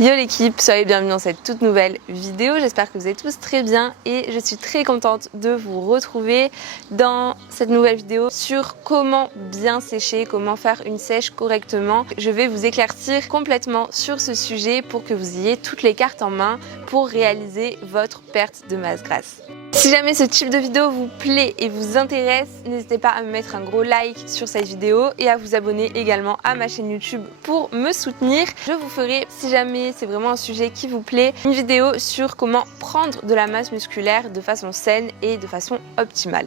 Yo l'équipe, soyez bienvenus dans cette toute nouvelle vidéo, j'espère que vous êtes tous très bien et je suis très contente de vous retrouver dans cette nouvelle vidéo sur comment bien sécher, comment faire une sèche correctement. Je vais vous éclaircir complètement sur ce sujet pour que vous ayez toutes les cartes en main pour réaliser votre perte de masse grasse. Si jamais ce type de vidéo vous plaît et vous intéresse, n'hésitez pas à me mettre un gros like sur cette vidéo et à vous abonner également à ma chaîne YouTube pour me soutenir. Je vous ferai, si jamais c'est vraiment un sujet qui vous plaît, une vidéo sur comment prendre de la masse musculaire de façon saine et de façon optimale.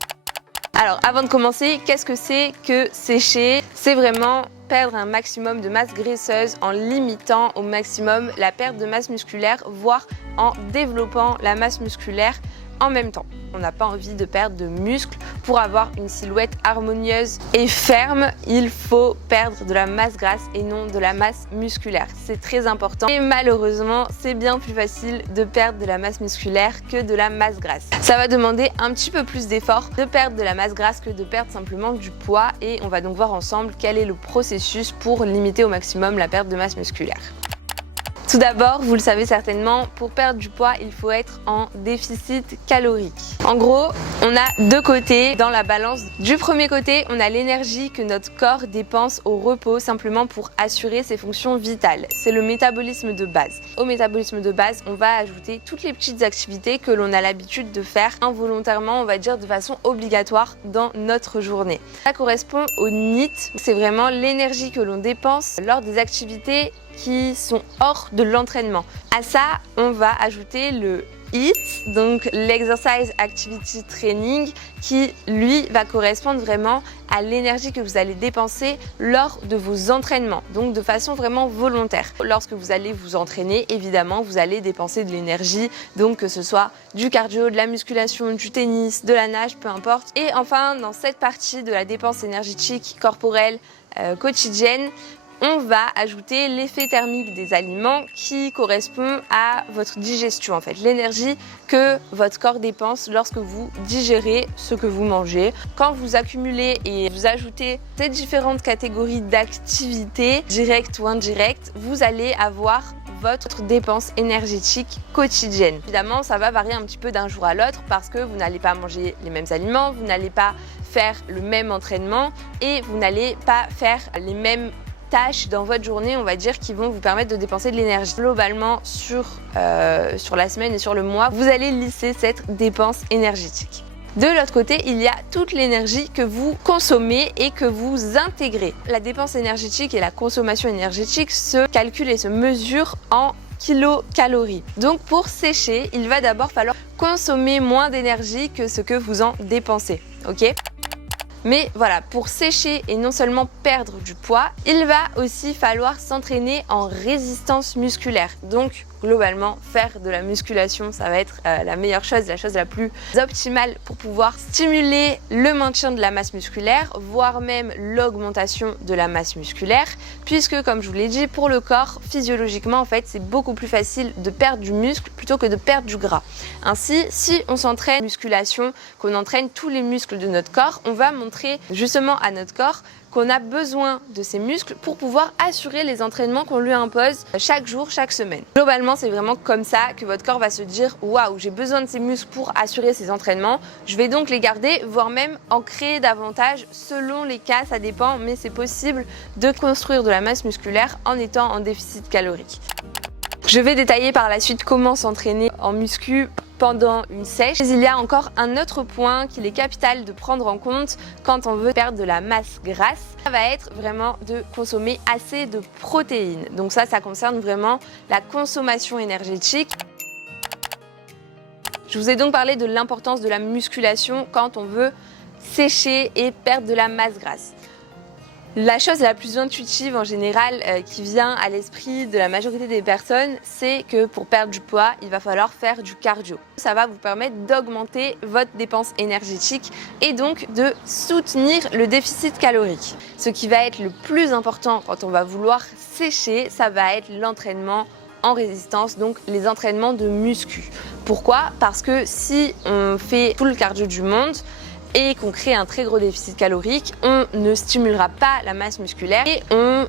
Alors avant de commencer, qu'est-ce que c'est que sécher? C'est vraiment perdre un maximum de masse graisseuse en limitant au maximum la perte de masse musculaire, voire en développant la masse musculaire en même temps. On n'a pas envie de perdre de muscles. Pour avoir une silhouette harmonieuse et ferme, il faut perdre de la masse grasse et non de la masse musculaire. C'est très important et malheureusement, c'est bien plus facile de perdre de la masse musculaire que de la masse grasse. Ça va demander un petit peu plus d'effort de perdre de la masse grasse que de perdre simplement du poids et on va donc voir ensemble quel est le processus pour limiter au maximum la perte de masse musculaire. Tout d'abord, vous le savez certainement, pour perdre du poids, il faut être en déficit calorique. En gros, on a deux côtés dans la balance. Du premier côté, on a l'énergie que notre corps dépense au repos simplement pour assurer ses fonctions vitales. C'est le métabolisme de base. Au métabolisme de base, on va ajouter toutes les petites activités que l'on a l'habitude de faire involontairement, on va dire de façon obligatoire dans notre journée. Ça correspond au NEAT, c'est vraiment l'énergie que l'on dépense lors des activités qui sont hors de l'entraînement. À ça, on va ajouter le HIIT, donc l'Exercise Activity Training, qui lui va correspondre vraiment à l'énergie que vous allez dépenser lors de vos entraînements, donc de façon vraiment volontaire. Lorsque vous allez vous entraîner, évidemment, vous allez dépenser de l'énergie, donc que ce soit du cardio, de la musculation, du tennis, de la nage, peu importe. Et enfin, dans cette partie de la dépense énergétique corporelle quotidienne, on va ajouter l'effet thermique des aliments qui correspond à votre digestion en fait, l'énergie que votre corps dépense lorsque vous digérez ce que vous mangez. Quand vous accumulez et vous ajoutez ces différentes catégories d'activités, directes ou indirectes, vous allez avoir votre dépense énergétique quotidienne. Évidemment, ça va varier un petit peu d'un jour à l'autre parce que vous n'allez pas manger les mêmes aliments, vous n'allez pas faire le même entraînement et vous n'allez pas faire les mêmes tâches dans votre journée, on va dire, qui vont vous permettre de dépenser de l'énergie. Globalement, sur la semaine et sur le mois, vous allez lisser cette dépense énergétique. De l'autre côté, il y a toute l'énergie que vous consommez et que vous intégrez. La dépense énergétique et la consommation énergétique se calculent et se mesurent en kilocalories. Donc pour sécher, il va d'abord falloir consommer moins d'énergie que ce que vous en dépensez. Ok ? Mais voilà, pour sécher et non seulement perdre du poids, il va aussi falloir s'entraîner en résistance musculaire. Donc globalement, faire de la musculation, ça va être la meilleure chose, la chose la plus optimale pour pouvoir stimuler le maintien de la masse musculaire, voire même l'augmentation de la masse musculaire, puisque comme je vous l'ai dit, pour le corps, physiologiquement, en fait, c'est beaucoup plus facile de perdre du muscle plutôt que de perdre du gras. Ainsi, si on s'entraîne en musculation, qu'on entraîne tous les muscles de notre corps, on va montrer justement à notre corps qu'on a besoin de ces muscles pour pouvoir assurer les entraînements qu'on lui impose chaque jour, chaque semaine. Globalement, c'est vraiment comme ça que votre corps va se dire « Waouh, j'ai besoin de ces muscles pour assurer ces entraînements, je vais donc les garder, voire même en créer davantage selon les cas, ça dépend, mais c'est possible de construire de la masse musculaire en étant en déficit calorique. » Je vais détailler par la suite comment s'entraîner en muscu pendant une sèche. Mais il y a encore un autre point qu'il est capital de prendre en compte quand on veut perdre de la masse grasse. Ça va être vraiment de consommer assez de protéines. Donc ça concerne vraiment la consommation énergétique. Je vous ai donc parlé de l'importance de la musculation quand on veut sécher et perdre de la masse grasse. La chose la plus intuitive en général qui vient à l'esprit de la majorité des personnes, c'est que pour perdre du poids, il va falloir faire du cardio. Ça va vous permettre d'augmenter votre dépense énergétique et donc de soutenir le déficit calorique. Ce qui va être le plus important quand on va vouloir sécher, ça va être l'entraînement en résistance, donc les entraînements de muscu. Pourquoi ? Parce que si on fait tout le cardio du monde, et qu'on crée un très gros déficit calorique, on ne stimulera pas la masse musculaire et on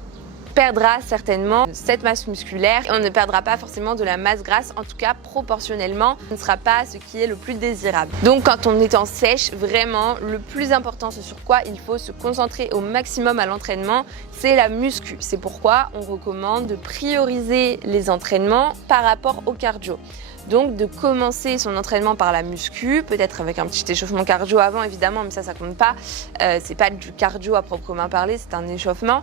perdra certainement cette masse musculaire et on ne perdra pas forcément de la masse grasse, en tout cas proportionnellement, ce ne sera pas ce qui est le plus désirable. Donc quand on est en sèche, vraiment le plus important, ce sur quoi il faut se concentrer au maximum à l'entraînement, c'est la muscu. C'est pourquoi on recommande de prioriser les entraînements par rapport au cardio. Donc de commencer son entraînement par la muscu, peut-être avec un petit échauffement cardio avant évidemment, mais ça compte pas, c'est pas du cardio à proprement parler, c'est un échauffement.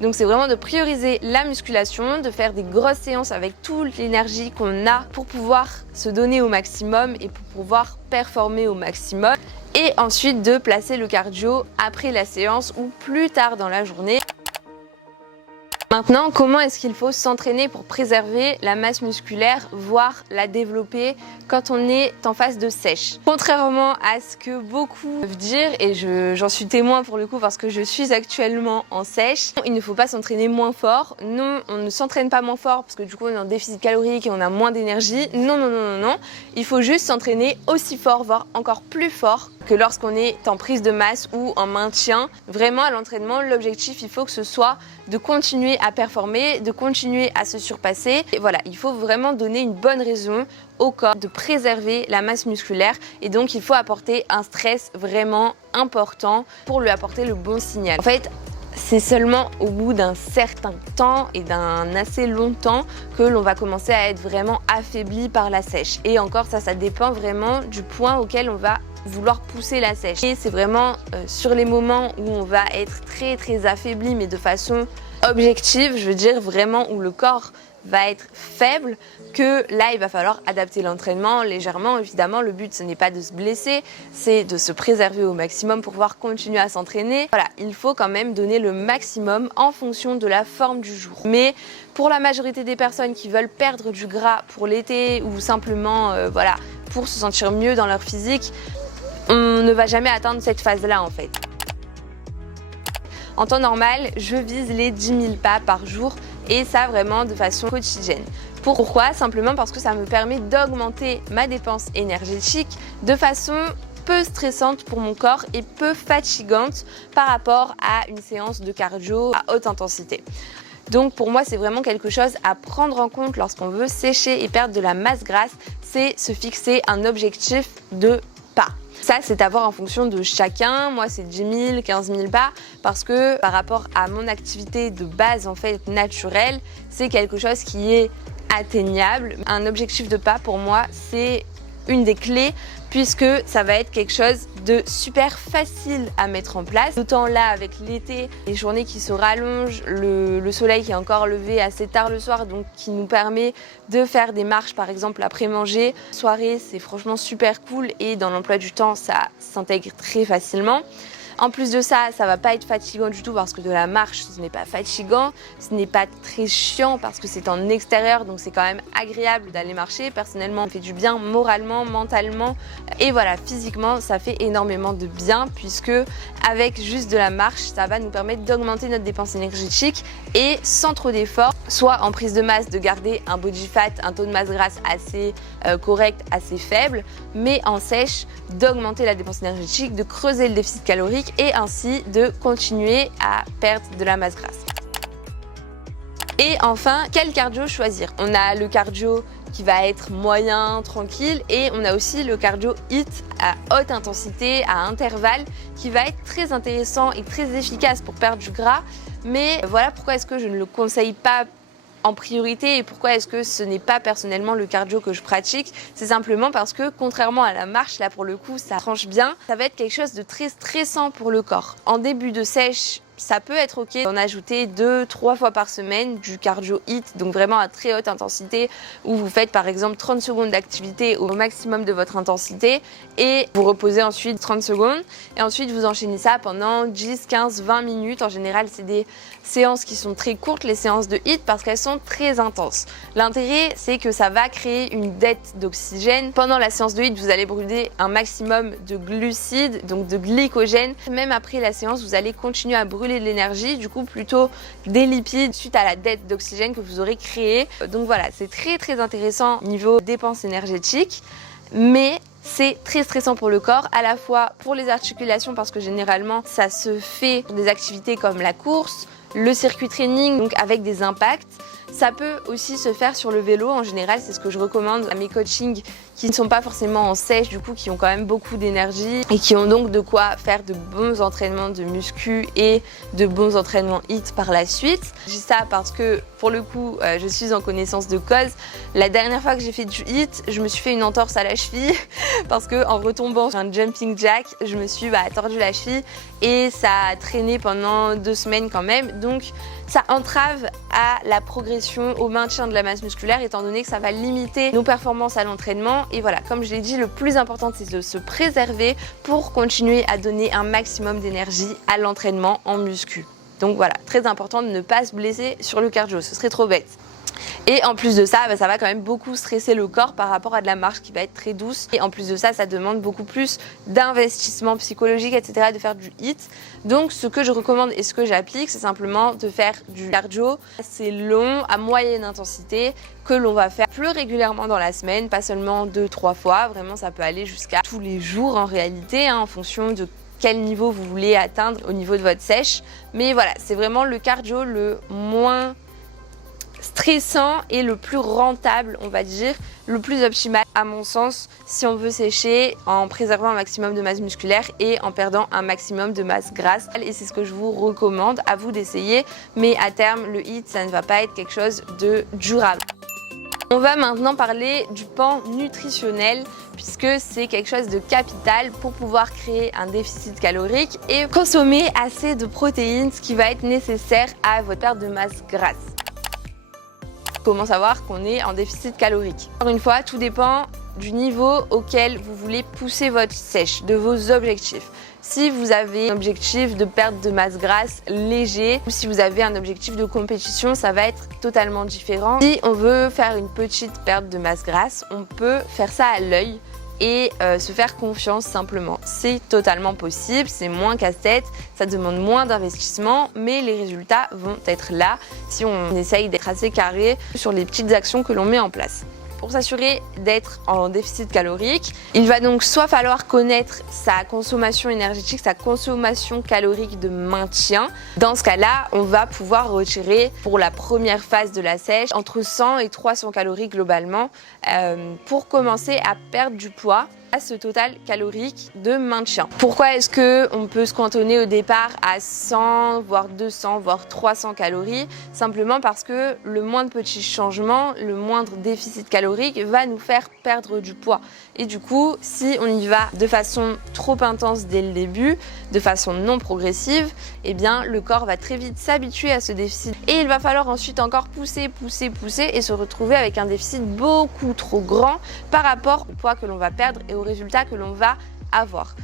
Donc c'est vraiment de prioriser la musculation, de faire des grosses séances avec toute l'énergie qu'on a pour pouvoir se donner au maximum et pour pouvoir performer au maximum. Et ensuite de placer le cardio après la séance ou plus tard dans la journée. Maintenant, comment est-ce qu'il faut s'entraîner pour préserver la masse musculaire, voire la développer quand on est en phase de sèche? Contrairement à ce que beaucoup peuvent dire, et j'en suis témoin pour le coup parce que je suis actuellement en sèche, il ne faut pas s'entraîner moins fort. Non, on ne s'entraîne pas moins fort parce que du coup on est en déficit calorique et on a moins d'énergie. Non, non, non, non, non. Il faut juste s'entraîner aussi fort, voire encore plus fort que lorsqu'on est en prise de masse ou en maintien. Vraiment à l'entraînement, l'objectif, il faut que ce soit de continuer à performer, de continuer à se surpasser. Et voilà, il faut vraiment donner une bonne raison au corps de préserver la masse musculaire et donc il faut apporter un stress vraiment important pour lui apporter le bon signal. En fait, c'est seulement au bout d'un certain temps et d'un assez long temps que l'on va commencer à être vraiment affaibli par la sèche. Et encore ça dépend vraiment du point auquel on va vouloir pousser la sèche. Et c'est vraiment sur les moments où on va être très affaibli, mais de façon objective, je veux dire vraiment où le corps va être faible, que là il va falloir adapter l'entraînement légèrement. Évidemment, le but ce n'est pas de se blesser, c'est de se préserver au maximum pour pouvoir continuer à s'entraîner. Voilà, il faut quand même donner le maximum en fonction de la forme du jour. Mais pour la majorité des personnes qui veulent perdre du gras pour l'été ou simplement voilà, pour se sentir mieux dans leur physique, on ne va jamais atteindre cette phase-là en fait. En temps normal, je vise les 10 000 pas par jour et ça vraiment de façon quotidienne. Pourquoi? Simplement parce que ça me permet d'augmenter ma dépense énergétique de façon peu stressante pour mon corps et peu fatigante par rapport à une séance de cardio à haute intensité. Donc pour moi, c'est vraiment quelque chose à prendre en compte lorsqu'on veut sécher et perdre de la masse grasse, c'est se fixer un objectif de pas. Ça, c'est à voir en fonction de chacun. Moi, c'est 10 000, 15 000 pas parce que par rapport à mon activité de base en fait naturelle, c'est quelque chose qui est atteignable. Un objectif de pas pour moi, c'est une des clés puisque ça va être quelque chose de super facile à mettre en place. D'autant là avec l'été, les journées qui se rallongent, le soleil qui est encore levé assez tard le soir, donc qui nous permet de faire des marches par exemple après manger. Soirée, c'est franchement super cool et dans l'emploi du temps, ça s'intègre très facilement. En plus de ça, ça va pas être fatigant du tout parce que de la marche, ce n'est pas fatigant, ce n'est pas très chiant parce que c'est en extérieur, donc c'est quand même agréable d'aller marcher. Personnellement, ça fait du bien moralement, mentalement et voilà, physiquement, ça fait énormément de bien puisque avec juste de la marche, ça va nous permettre d'augmenter notre dépense énergétique et sans trop d'efforts, soit en prise de masse, de garder un body fat, un taux de masse grasse assez correct, assez faible, mais en sèche, d'augmenter la dépense énergétique, de creuser le déficit calorique et ainsi de continuer à perdre de la masse grasse. Et enfin, quel cardio choisir? On a le cardio qui va être moyen, tranquille et on a aussi le cardio HIIT à haute intensité, à intervalle qui va être très intéressant et très efficace pour perdre du gras. Mais voilà pourquoi est-ce que je ne le conseille pas en priorité et pourquoi est-ce que ce n'est pas personnellement le cardio que je pratique. C'est simplement parce que contrairement à la marche, là pour le coup ça tranche bien, ça va être quelque chose de très stressant pour le corps. En début de sèche, ça peut être ok d'en ajouter 2-3 fois par semaine du cardio HIIT, donc vraiment à très haute intensité où vous faites par exemple 30 secondes d'activité au maximum de votre intensité et vous reposez ensuite 30 secondes et ensuite vous enchaînez ça pendant 10, 15, 20 minutes. En général, c'est des séances qui sont très courtes, les séances de HIIT, parce qu'elles sont très intenses. L'intérêt, c'est que ça va créer une dette d'oxygène. Pendant la séance de HIIT, vous allez brûler un maximum de glucides, donc de glycogène. Même après la séance, vous allez continuer à brûler de l'énergie, du coup plutôt des lipides suite à la dette d'oxygène que vous aurez créée. Donc voilà, c'est très intéressant niveau dépenses énergétiques, mais c'est très stressant pour le corps, à la fois pour les articulations parce que généralement ça se fait pour des activités comme la course, le circuit training, donc avec des impacts. Ça peut aussi se faire sur le vélo. En général, c'est ce que je recommande à mes coachings qui ne sont pas forcément en sèche, du coup, qui ont quand même beaucoup d'énergie et qui ont donc de quoi faire de bons entraînements de muscu et de bons entraînements HIIT par la suite. Je dis ça parce que, pour le coup, je suis en connaissance de cause. La dernière fois que j'ai fait du HIIT, je me suis fait une entorse à la cheville parce que en retombant sur un jumping jack, je me suis tordu la cheville et ça a traîné pendant 2 semaines quand même. Donc, ça entrave à la progression, au maintien de la masse musculaire, étant donné que ça va limiter nos performances à l'entraînement. Et voilà, comme je l'ai dit, le plus important, c'est de se préserver pour continuer à donner un maximum d'énergie à l'entraînement en muscu. Donc voilà, très important de ne pas se blesser sur le cardio, ce serait trop bête. Et en plus de ça, ça va quand même beaucoup stresser le corps par rapport à de la marche qui va être très douce. Et en plus de ça, ça demande beaucoup plus d'investissement psychologique, etc., de faire du HIIT. Donc ce que je recommande et ce que j'applique, c'est simplement de faire du cardio assez long, à moyenne intensité, que l'on va faire plus régulièrement dans la semaine, pas seulement 2-3 fois. Vraiment, ça peut aller jusqu'à tous les jours en réalité, en fonction de quel niveau vous voulez atteindre au niveau de votre sèche. Mais voilà, c'est vraiment le cardio le moins stressant et le plus rentable, on va dire, le plus optimal à mon sens, si on veut sécher en préservant un maximum de masse musculaire et en perdant un maximum de masse grasse. Et c'est ce que je vous recommande, à vous d'essayer, mais à terme, le HIIT, ça ne va pas être quelque chose de durable. On va maintenant parler du pan nutritionnel puisque c'est quelque chose de capital pour pouvoir créer un déficit calorique et consommer assez de protéines, ce qui va être nécessaire à votre perte de masse grasse. Comment savoir qu'on est en déficit calorique? Encore une fois, tout dépend du niveau auquel vous voulez pousser votre sèche, de vos objectifs. Si vous avez un objectif de perte de masse grasse léger ou si vous avez un objectif de compétition, ça va être totalement différent. Si on veut faire une petite perte de masse grasse, on peut faire ça à l'œil et se faire confiance simplement. C'est totalement possible, c'est moins casse-tête, ça demande moins d'investissement, mais les résultats vont être là si on essaye d'être assez carré sur les petites actions que l'on met en place. Pour s'assurer d'être en déficit calorique, il va donc soit falloir connaître sa consommation énergétique, sa consommation calorique de maintien. Dans ce cas-là, on va pouvoir retirer pour la première phase de la sèche entre 100 et 300 calories globalement pour commencer à perdre du poids à ce total calorique de maintien. Pourquoi est-ce qu'on peut se cantonner au départ à 100, voire 200, voire 300 calories? Simplement parce que le moindre petit changement, le moindre déficit calorique va nous faire perdre du poids. Et du coup, si on y va de façon trop intense dès le début, de façon non progressive, eh bien le corps va très vite s'habituer à ce déficit. Et il va falloir ensuite encore pousser et se retrouver avec un déficit beaucoup trop grand par rapport au poids que l'on va perdre et aux résultats que l'on va avoir.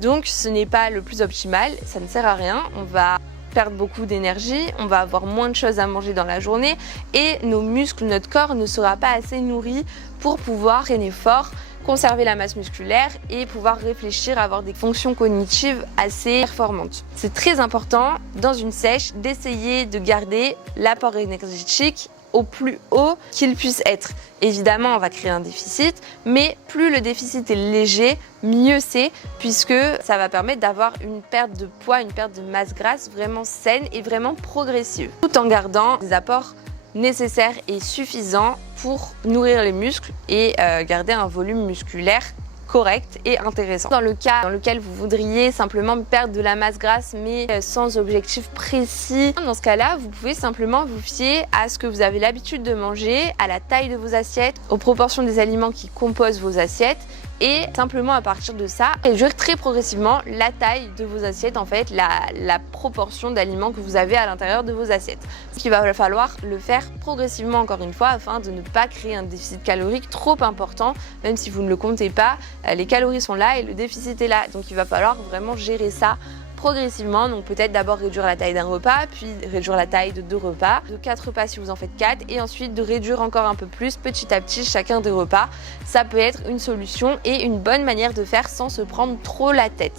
Donc ce n'est pas le plus optimal, ça ne sert à rien, on va perdre beaucoup d'énergie, on va avoir moins de choses à manger dans la journée et nos muscles, notre corps ne sera pas assez nourri pour pouvoir traîner fort, conserver la masse musculaire et pouvoir réfléchir, avoir des fonctions cognitives assez performantes. C'est très important dans une sèche d'essayer de garder l'apport énergétique au plus haut qu'il puisse être. Évidemment, on va créer un déficit, mais plus le déficit est léger, mieux c'est, puisque ça va permettre d'avoir une perte de poids, une perte de masse grasse vraiment saine et vraiment progressive, tout en gardant des apports nécessaires et suffisants pour nourrir les muscles et garder un volume musculaire correct et intéressant. Dans le cas dans lequel vous voudriez simplement perdre de la masse grasse mais sans objectif précis, dans ce cas-là, vous pouvez simplement vous fier à ce que vous avez l'habitude de manger, à la taille de vos assiettes, aux proportions des aliments qui composent vos assiettes et simplement à partir de ça, réduire très progressivement la taille de vos assiettes, en fait, la proportion d'aliments que vous avez à l'intérieur de vos assiettes. Ce qu'il va falloir le faire progressivement encore une fois afin de ne pas créer un déficit calorique trop important, même si vous ne le comptez pas, les calories sont là et le déficit est là. Donc il va falloir vraiment gérer ça progressivement, donc peut-être d'abord réduire la taille d'un repas, puis réduire la taille de 2 repas, de 4 repas si vous en faites 4, et ensuite de réduire encore un peu plus petit à petit chacun des repas. Ça peut être une solution et une bonne manière de faire sans se prendre trop la tête.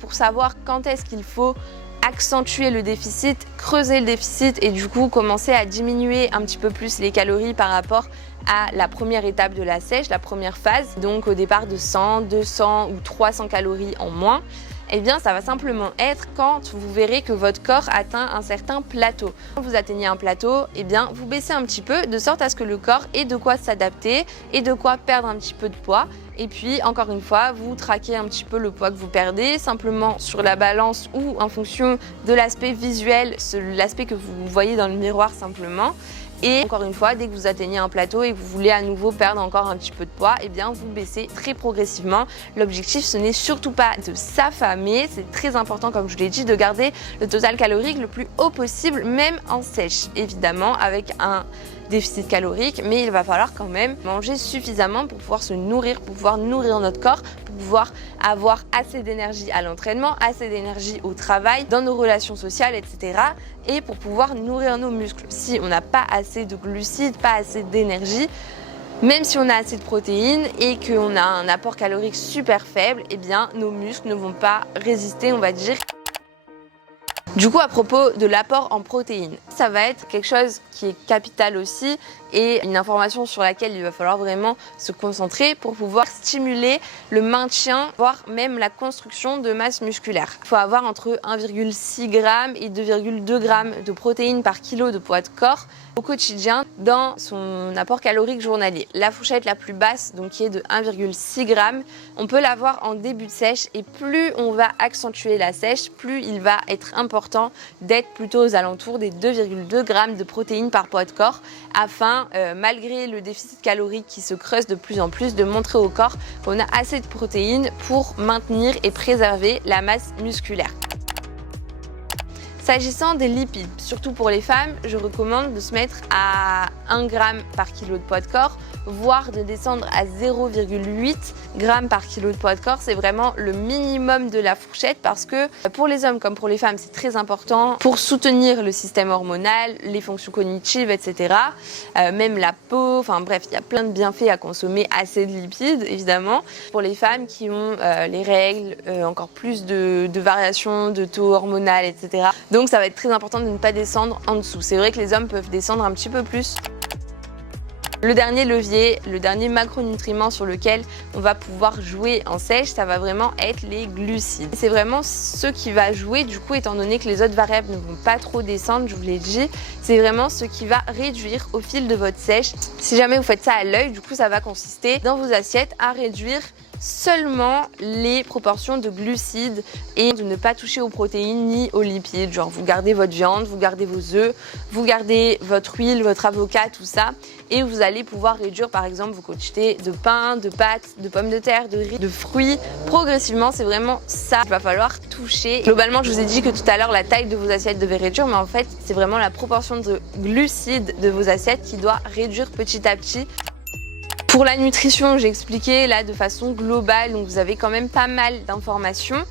Pour savoir quand est-ce qu'il faut accentuer le déficit, creuser le déficit et du coup commencer à diminuer un petit peu plus les calories par rapport à la première étape de la sèche, la première phase, donc au départ de 100, 200 ou 300 calories en moins, Eh bien, ça va simplement être quand vous verrez que votre corps atteint un certain plateau. Quand vous atteignez un plateau, eh bien, vous baissez un petit peu de sorte à ce que le corps ait de quoi s'adapter et de quoi perdre un petit peu de poids. Et puis, encore une fois, vous traquez un petit peu le poids que vous perdez, simplement sur la balance ou en fonction de l'aspect visuel, l'aspect que vous voyez dans le miroir simplement. Et encore une fois, dès que vous atteignez un plateau et que vous voulez à nouveau perdre encore un petit peu de poids, eh bien vous baissez très progressivement. L'objectif, ce n'est surtout pas de s'affamer, c'est très important, comme je vous l'ai dit, de garder le total calorique le plus haut possible, même en sèche, évidemment, avec un déficit calorique, mais il va falloir quand même manger suffisamment pour pouvoir se nourrir, pour pouvoir nourrir notre corps, pour pouvoir avoir assez d'énergie à l'entraînement, assez d'énergie au travail, dans nos relations sociales, etc. et pour pouvoir nourrir nos muscles. Si on n'a pas assez de glucides, pas assez d'énergie, même si on a assez de protéines et qu'on a un apport calorique super faible, eh bien nos muscles ne vont pas résister, on va dire. Du coup, à propos de l'apport en protéines, ça va être quelque chose qui est capital aussi et une information sur laquelle il va falloir vraiment se concentrer pour pouvoir stimuler le maintien, voire même la construction de masse musculaire. Il faut avoir entre 1,6 g et 2,2 g de protéines par kilo de poids de corps au quotidien dans son apport calorique journalier. La fourchette la plus basse, donc qui est de 1,6 g, on peut l'avoir en début de sèche et plus on va accentuer la sèche, plus il va être important d'être plutôt aux alentours des 2,2 g de protéines par poids de corps afin, malgré le déficit calorique qui se creuse de plus en plus, de montrer au corps qu'on a assez de protéines pour maintenir et préserver la masse musculaire. S'agissant des lipides, surtout pour les femmes, je recommande de se mettre à 1 g par kilo de poids de corps, voire de descendre à 0,8 g par kilo de poids de corps. C'est vraiment le minimum de la fourchette parce que pour les hommes comme pour les femmes, c'est très important pour soutenir le système hormonal, les fonctions cognitives, etc. Même la peau, enfin bref, il y a plein de bienfaits à consommer assez de lipides, évidemment. Pour les femmes qui ont les règles, encore plus de variations de taux hormonal, etc. Donc ça va être très important de ne pas descendre en dessous. C'est vrai que les hommes peuvent descendre un petit peu plus. Le dernier levier, le dernier macronutriment sur lequel on va pouvoir jouer en sèche, ça va vraiment être les glucides. C'est vraiment ce qui va jouer, du coup, étant donné que les autres variables ne vont pas trop descendre, je vous l'ai dit, c'est vraiment ce qui va réduire au fil de votre sèche. Si jamais vous faites ça à l'œil, du coup, ça va consister dans vos assiettes à réduire seulement les proportions de glucides et de ne pas toucher aux protéines ni aux lipides. Genre vous gardez votre viande, vous gardez vos œufs, vous gardez votre huile, votre avocat, tout ça, et vous allez pouvoir réduire par exemple vos quantités de pain, de pâtes, de pommes de terre, de riz, de fruits. Progressivement, c'est vraiment ça qu'il va falloir toucher. Globalement, je vous ai dit que tout à l'heure la taille de vos assiettes devait réduire, mais en fait c'est vraiment la proportion de glucides de vos assiettes qui doit réduire petit à petit. Pour la nutrition, j'ai expliqué là de façon globale, donc vous avez quand même pas mal d'informations.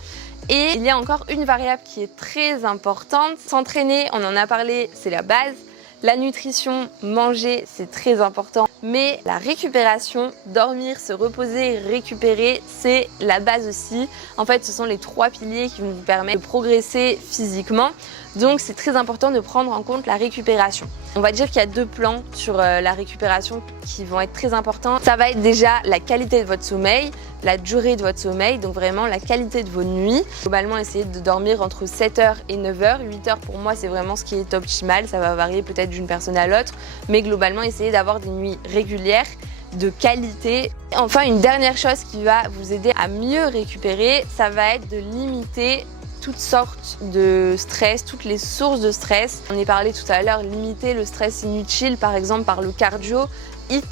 Et il y a encore une variable qui est très importante. S'entraîner, on en a parlé, c'est la base. La nutrition, manger, c'est très important. Mais la récupération, dormir, se reposer, récupérer, c'est la base aussi. En fait, ce sont les 3 piliers qui vont vous permettre de progresser physiquement. Donc, c'est très important de prendre en compte la récupération. On va dire qu'il y a 2 plans sur la récupération qui vont être très importants. Ça va être déjà la qualité de votre sommeil, la durée de votre sommeil, donc vraiment la qualité de vos nuits. Globalement, essayez de dormir entre 7h et 9h. 8h pour moi, c'est vraiment ce qui est optimal. Ça va varier peut-être d'une personne à l'autre, mais globalement, essayez d'avoir des nuits régulières, de qualité. Enfin, une dernière chose qui va vous aider à mieux récupérer, ça va être de limiter toutes sortes de stress, toutes les sources de stress. On a parlé tout à l'heure, limiter le stress inutile, par exemple par le cardio.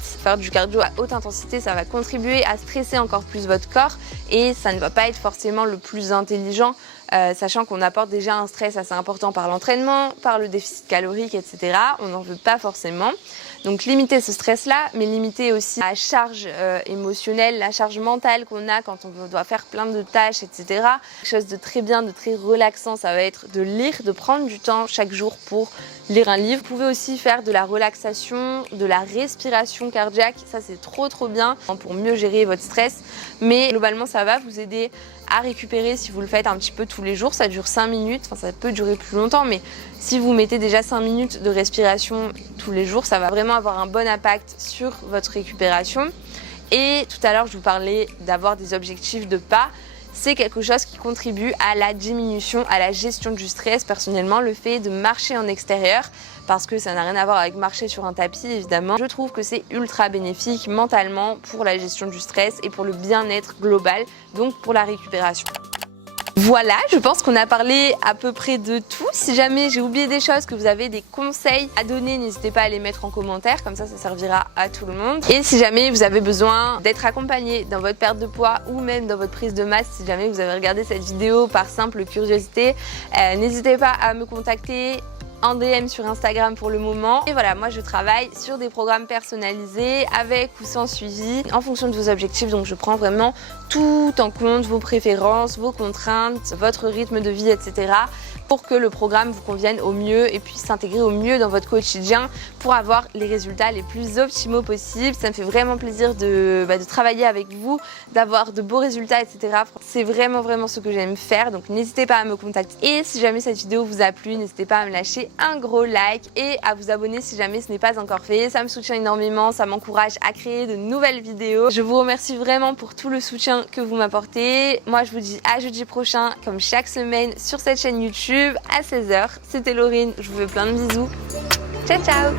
Faire du cardio à haute intensité, ça va contribuer à stresser encore plus votre corps et ça ne va pas être forcément le plus intelligent, sachant qu'on apporte déjà un stress assez important par l'entraînement, par le déficit calorique, etc. On n'en veut pas forcément. Donc limiter ce stress-là, mais limiter aussi la charge émotionnelle, la charge mentale qu'on a quand on doit faire plein de tâches, etc. Quelque chose de très bien, de très relaxant, ça va être de lire, de prendre du temps chaque jour pour lire un livre. Vous pouvez aussi faire de la relaxation, de la respiration cardiaque, ça c'est trop bien pour mieux gérer votre stress. Mais globalement ça va vous aider à récupérer si vous le faites un petit peu tous les jours. Ça dure 5 minutes, enfin ça peut durer plus longtemps, mais si vous mettez déjà 5 minutes de respiration tous les jours, ça va vraiment avoir un bon impact sur votre récupération. Et tout à l'heure je vous parlais d'avoir des objectifs de pas. c'est quelque chose qui contribue à la diminution, à la gestion du stress. Personnellement, le fait de marcher en extérieur, parce que ça n'a rien à voir avec marcher sur un tapis évidemment, je trouve que c'est ultra bénéfique mentalement pour la gestion du stress et pour le bien-être global, donc pour la récupération. Voilà, je pense qu'on a parlé à peu près de tout. Si jamais j'ai oublié des choses, que vous avez des conseils à donner, n'hésitez pas à les mettre en commentaire, comme ça servira à tout le monde. Et si jamais vous avez besoin d'être accompagné dans votre perte de poids ou même dans votre prise de masse, si jamais vous avez regardé cette vidéo par simple curiosité, n'hésitez pas à me contacter en DM sur Instagram pour le moment. Et voilà, moi je travaille sur des programmes personnalisés avec ou sans suivi en fonction de vos objectifs, donc je prends vraiment tout en compte, vos préférences, vos contraintes, votre rythme de vie, etc. pour que le programme vous convienne au mieux et puisse s'intégrer au mieux dans votre quotidien pour avoir les résultats les plus optimaux possibles. Ça me fait vraiment plaisir de travailler avec vous, d'avoir de beaux résultats, etc. C'est vraiment ce que j'aime faire, donc n'hésitez pas à me contacter. Et si jamais cette vidéo vous a plu, n'hésitez pas à me lâcher un gros like et à vous abonner si jamais ce n'est pas encore fait. Ça me soutient énormément, ça m'encourage à créer de nouvelles vidéos. Je vous remercie vraiment pour tout le soutien que vous m'apportez. Moi je vous dis à jeudi prochain comme chaque semaine sur cette chaîne YouTube à 16h. C'était Laurine, je vous fais plein de bisous. Ciao ciao.